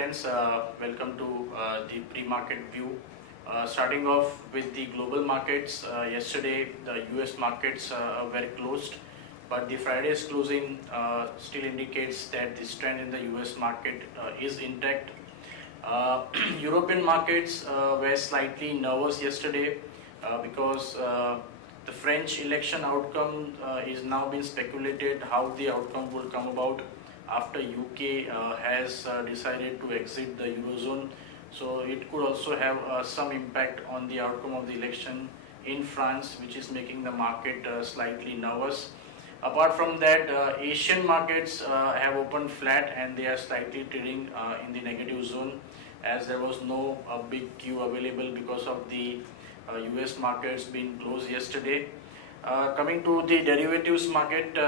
friends, welcome to the pre-market view. Starting off with the global markets, yesterday the US markets were closed, but the Friday's closing still indicates that this trend in the US market is intact. European markets were slightly nervous yesterday because the French election outcome is now being speculated how the outcome will come about after UK has decided to exit the Eurozone. So it could also have some impact on the outcome of the election in France, which is making the market slightly nervous. Apart from that, Asian markets have opened flat and they are slightly trading in the negative zone, as there was no big queue available because of the US markets being closed yesterday. Coming to the derivatives market,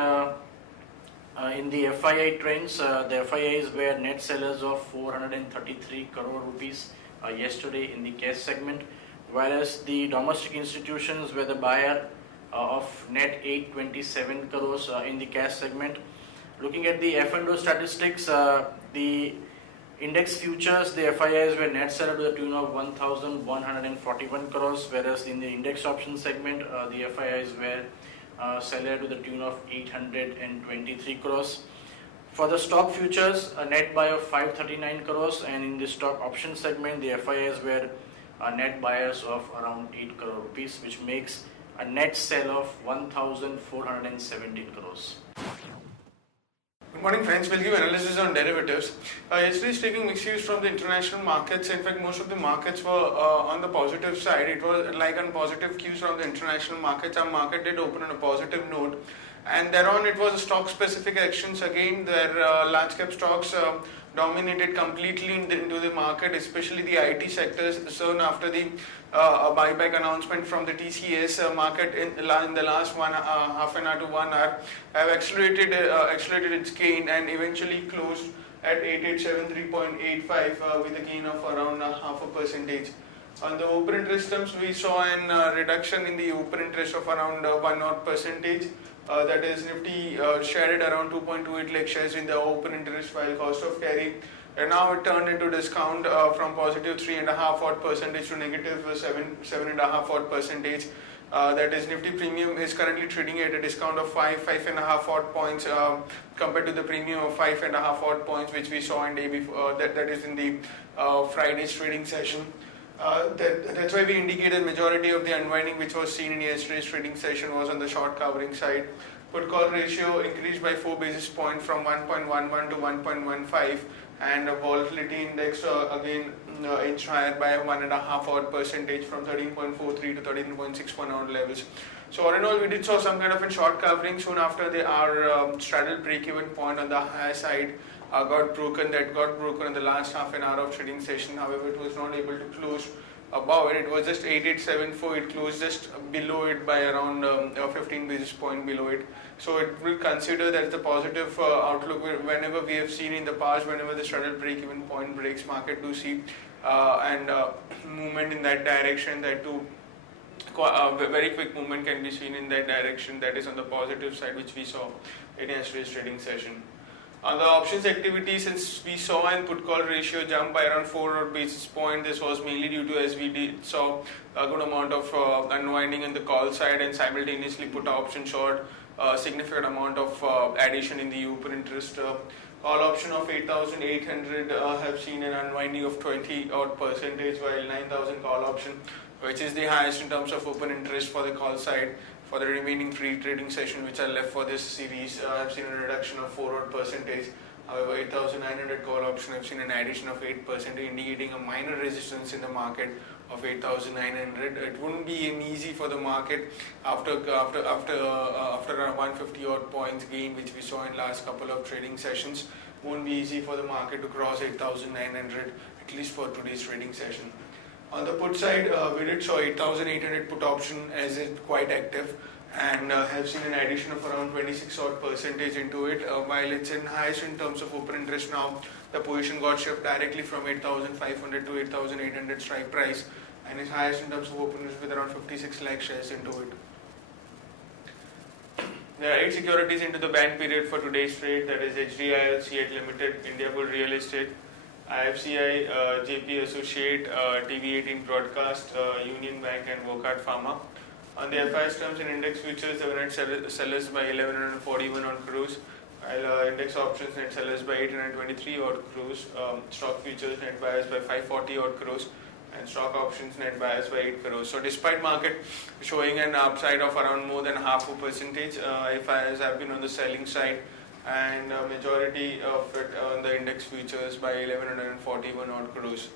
in the FII trends, the FIIs were net sellers of 433 crore rupees yesterday in the cash segment, whereas the domestic institutions were the buyer of net 827 crores in the cash segment. Looking at the F&O statistics, the index futures, the FIIs were net seller to the tune of 1,141 crores, whereas in the index option segment, the FIIs were seller to the tune of 823 crores. For the stock futures, a net buy of 539 crores, and in the stock option segment, the FIIs were net buyers of around 8 crore rupees, which makes a net sell of 1,417 crores. Good morning friends, we'll give analysis on derivatives. Yesterday's taking mixed views from the international markets. In fact, most of the markets were on the positive side. It was like on positive cues from the international markets. Our market did open on a positive note, and thereon it was stock specific actions. Again, their large cap stocks dominated completely into the market, especially the IT sectors. Soon after the buyback announcement from the TCS, market in the last half an hour to 1 hour have accelerated its gain and eventually closed at 8873.85 with a gain of around half a percentage. On the open interest terms, we saw a reduction in the open interest of around 1%. That is Nifty shared around 2.28 lakh shares in the open interest, while cost of carry and now it turned into discount from positive 3.5% to negative 7.5%. That is Nifty premium is currently trading at a discount of 5.5 points compared to the premium of 5.5 points which we saw in day before. That is in the Friday's trading session. That's why we indicated majority of the unwinding which was seen in yesterday's trading session was on the short covering side. Put call ratio increased by 4 basis points from 1.11 to 1.15, and volatility index again inched higher by 1.5% from 13.43 to 13.61 levels. So all in all, we did saw some kind of a short covering soon after our straddle break-even point on the higher side got broken. That got broken in the last half an hour of trading session. However, it was not able to close above it. It was just 8874. It closed just below it by around 15 basis point below it. So it will consider that the positive outlook whenever we have seen in the past, whenever the straddle break-even point breaks, market do see and movement in that direction. That too, very quick movement can be seen in that direction. That is on the positive side, which we saw in yesterday's trading session. On the options activity, since we saw an put call ratio jump by around 4 basis points, this was mainly due to, as we saw a good amount of unwinding in the call side and simultaneously put option short, significant amount of addition in the open interest. Call option of 8,800 have seen an unwinding of 20% while 9,000 call option, which is the highest in terms of open interest for the call side. For the remaining 3 trading sessions which are left for this series, I've seen a reduction of 4%. However, 8,900 call option, I've seen an addition of 8%, indicating a minor resistance in the market of 8,900. It wouldn't be easy for the market after 150 odd points gain, which we saw in last couple of trading sessions. Won't be easy for the market to cross 8,900 at least for today's trading session. On the put side, we did saw 8,800 put option as it quite active and have seen an addition of around 26 odd percentage into it. While it's in highest in terms of open interest now, the position got shipped directly from 8,500 to 8,800 strike price, and is highest in terms of open interest with around 56 lakh shares into it. There are 8 securities into the ban period for today's trade. That is HDIL, CEAT Limited, India Bull Real Estate, IFCI, JP Associate, TV18 Broadcast, Union Bank and Wockhardt Pharma. On the FIS terms and index futures, the net sellers by 1141 odd crores, while index options net sellers by 823 odd crores, stock futures net buyers by 540 odd crores, and stock options net buyers by 8 crores. So despite market showing an upside of around more than half a percentage, FIs have been on the selling side, and majority of it on the index futures by 1141 odd crores.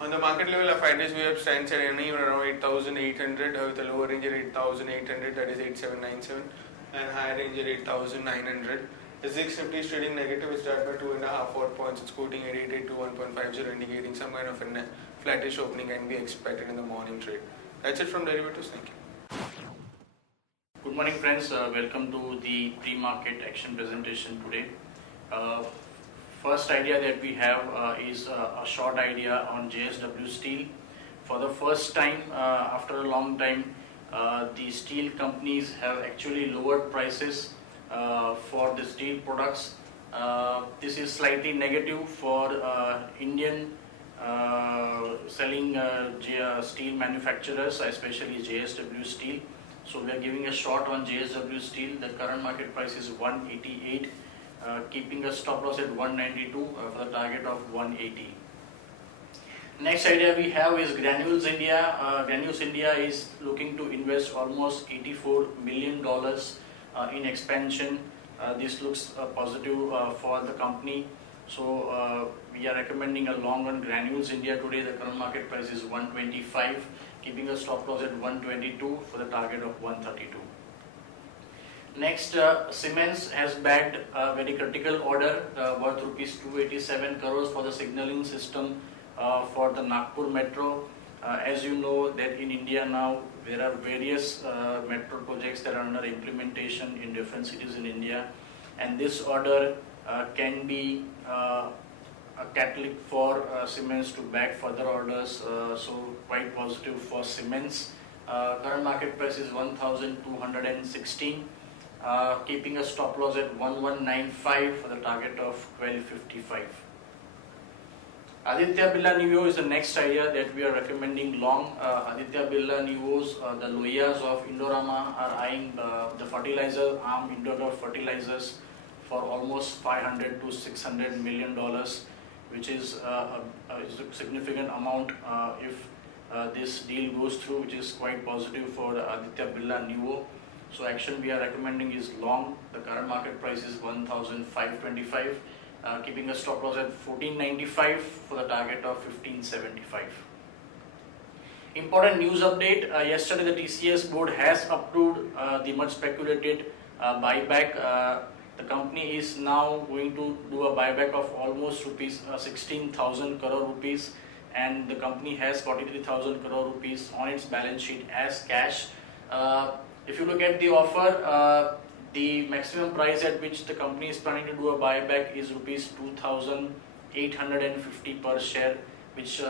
On the market level, FIDs we have stands at anywhere around 8,800 with a lower range at 8,800, that is 8,797, and higher range at 8,900. The ZIX Nifty is trading negative, it's down by 2.5 odd points. It's quoting at 881.50, indicating some kind of a flattish opening can be expected in the morning trade. That's it from derivatives. Thank you. Good morning, friends. Welcome to the pre-market action presentation today. First idea that we have is a short idea on JSW Steel. For the first time after a long time, the steel companies have actually lowered prices for the steel products. This is slightly negative for Indian selling steel manufacturers, especially JSW Steel. So we are giving a short on JSW Steel. The current market price is 188, keeping a stop loss at 192 for the target of 180. Next idea we have is Granules India. Granules India is looking to invest almost $84 million in expansion. This looks positive for the company. So we are recommending a long on Granules India today. The current market price is 125, keeping a stop loss at 122 for the target of 132. Next, Siemens has bagged a very critical order worth rupees 287 crores for the signaling system for the Nagpur Metro. As you know that in India now there are various metro projects that are under implementation in different cities in India, and this order can be a catalyst for Siemens to bag further orders, so quite positive for Siemens. Current market price is 1,216, keeping a stop loss at 1195 for the target of 1255. Aditya Birla Nuvo is the next idea that we are recommending long. Aditya Birla Nuvo's, the Lohias of Indorama are eyeing the fertilizer arm, Indore Fertilizers, for almost $500 to $600 million, which is a significant amount if this deal goes through, which is quite positive for Aditya Birla Nuvo. So action we are recommending is long. The current market price is 1,525. Keeping a stop loss at 1495 for the target of 1575. Important news update. Yesterday the TCS board has approved the much speculated buyback. The company is now going to do a buyback of almost rupees 16,000 crore rupees, and the company has 43,000 crore rupees on its balance sheet as cash. If you look at the offer, the maximum price at which the company is planning to do a buyback is rupees 2,850 per share, which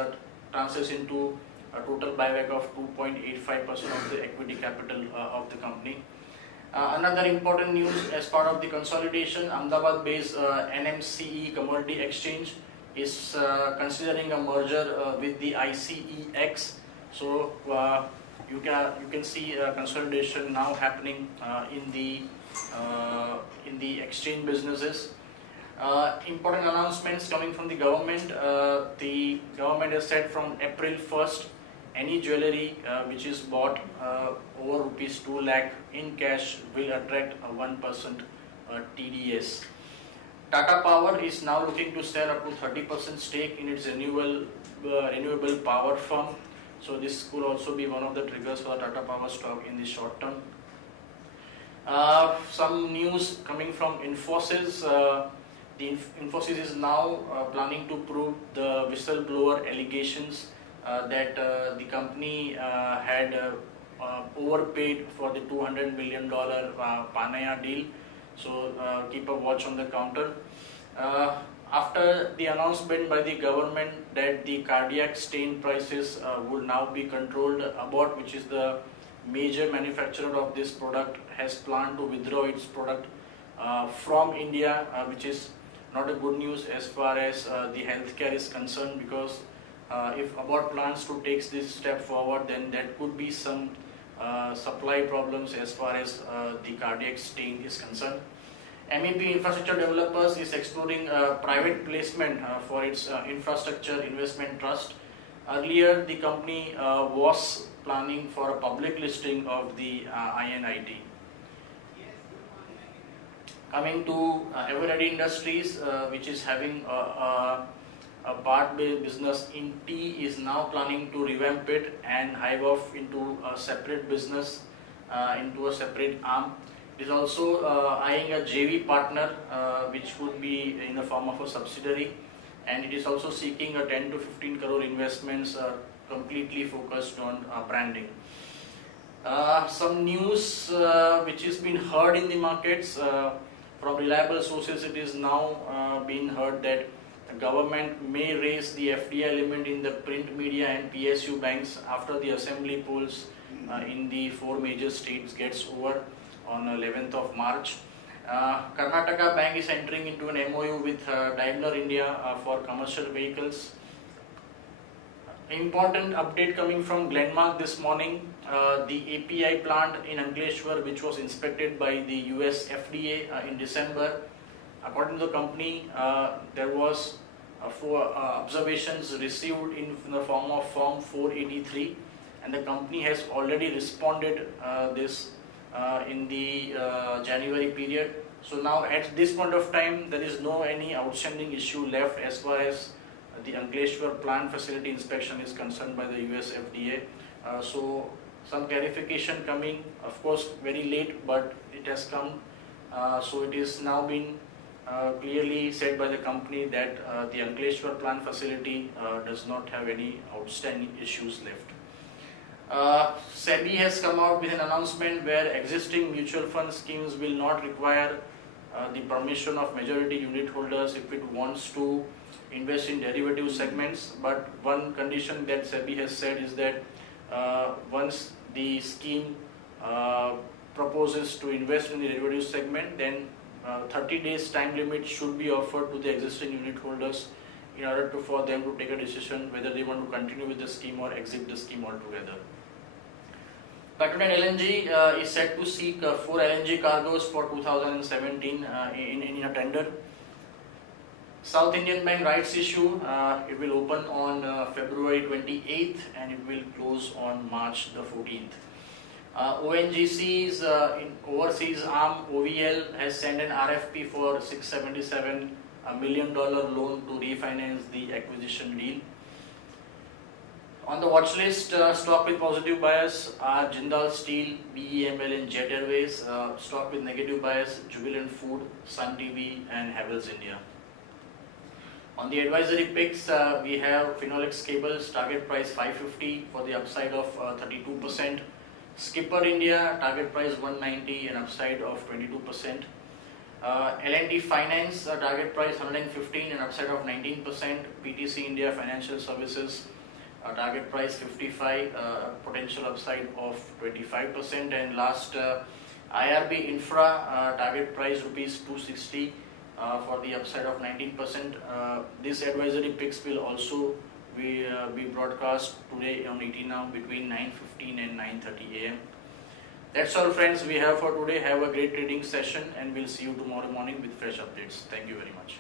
translates into a total buyback of 2.85% of the equity capital of the company. Another important news as part of the consolidation, Ahmedabad-based NMCE Commodity Exchange is considering a merger with the ICEX. So you can see consolidation now happening in the exchange businesses. Important announcements coming from the government. The government has said from April 1st, any jewellery which is bought over rupees 2 lakh in cash will attract a 1% TDS. Tata Power is now looking to sell up to 30% stake in its renewable power firm. So this could also be one of the triggers for the Tata Power stock in the short term. Some news coming from Infosys. The Infosys is now planning to prove the whistleblower allegations that the company had overpaid for the $200 million Panaya deal. So keep a watch on the counter. After the announcement by the government that the cardiac stain prices would now be controlled, Abbott, which is the major manufacturer of this product, has planned to withdraw its product from India, which is not a good news as far as the healthcare is concerned, because if Abbott plans to take this step forward, then there could be some supply problems as far as the cardiac stent is concerned. MEP Infrastructure Developers is exploring private placement for its infrastructure investment trust. Earlier, the company was planning for a public listing of the INIT. Coming to Eveready Industries, which is having a part-based business in tea, is now planning to revamp it and hive off into a separate business, into a separate arm. It is also eyeing a JV partner, which would be in the form of a subsidiary, and it is also seeking a 10 to 15 crore investments completely focused on branding. Some news which has been heard in the markets from reliable sources. It is now being heard that the government may raise the FDI limit in the print media and PSU banks after the assembly polls in the 4 major states gets over on 11th of March. Karnataka Bank is entering into an MOU with Daimler India for commercial vehicles. Important update coming from Glenmark this morning. The API plant in Ankleshwar, which was inspected by the US FDA in December, according to the company, there was 4 observations received in the form of Form 483, and the company has already responded this in the January period. So now at this point of time, there is no any outstanding issue left as far as the Ankleshwar plant facility inspection is concerned by the US FDA. So some clarification coming, of course very late, but it has come. So it is now being clearly said by the company that the Ankleshwar plant facility does not have any outstanding issues left. SEBI has come out with an announcement where existing mutual fund schemes will not require the permission of majority unit holders if it wants to invest in derivative segments, but one condition that SEBI has said is that once the scheme proposes to invest in the derivative segment, then 30 days time limit should be offered to the existing unit holders in order for them to take a decision whether they want to continue with the scheme or exit the scheme altogether. Petronet LNG is set to seek 4 LNG cargoes for 2017 in a tender. South Indian Bank rights issue, it will open on February 28th and it will close on March the 14th. ONGC's in overseas arm OVL has sent an RFP for $677 million loan to refinance the acquisition deal. On the watch list, stock with positive bias are Jindal Steel, BEML and Jet Airways. Stock with negative bias, Jubilant Food, Sun TV and Havells India. On the advisory picks, we have Phenolics Cables, target price 550 for the upside of 32%. Skipper India, target price 190 and upside of 22%. L&T Finance, target price 115 and upside of 19%. PTC India Financial Services, target price 55, potential upside of 25%. And last, IRB Infra, target price rupees 260 for the upside of 19%. This advisory picks will also be broadcast today on ET Now between 9:15 and 9:30 AM. That's all, friends, we have for today. Have a great trading session and we'll see you tomorrow morning with fresh updates. Thank you very much.